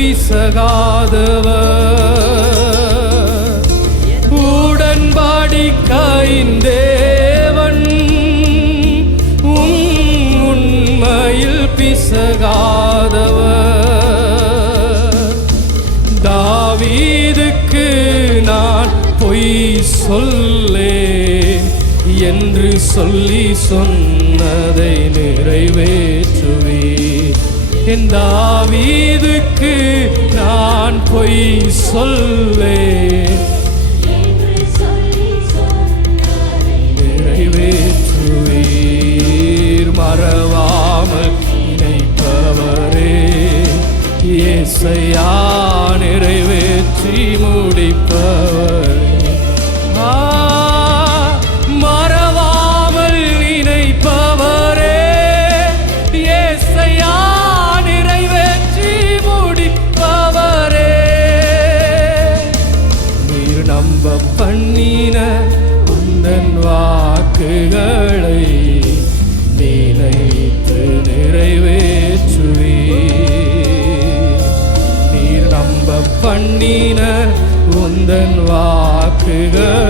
பிசகாதவர், உடன்படிக்கையின் தேவன் உண்மையில் பிசகாதவர். தாவீதுக்கு நான் பொய் சொல்லேன் என்று சொல்லி சொன்னதை நிறைவேற்றுவீர். என் தாவீதுக்கு நான் பொய் சொல்லேன் நிறைவேற்றுவீர். மறவாமல் நினைப்பவரே இயேசையா, நிறைவேற்றி முடிப்பவர். மறவாமல் நினைப்பவரே இயேசையா, நிறைவேற்றி முடிப்பவரே. நீர் நம்ப பண்ணின உந்தன் வாக்குகளை நினைத்து நிறைவேற்றுவீர். நீர் நம்ப பண்ணின உந்தன் வாக்குகள்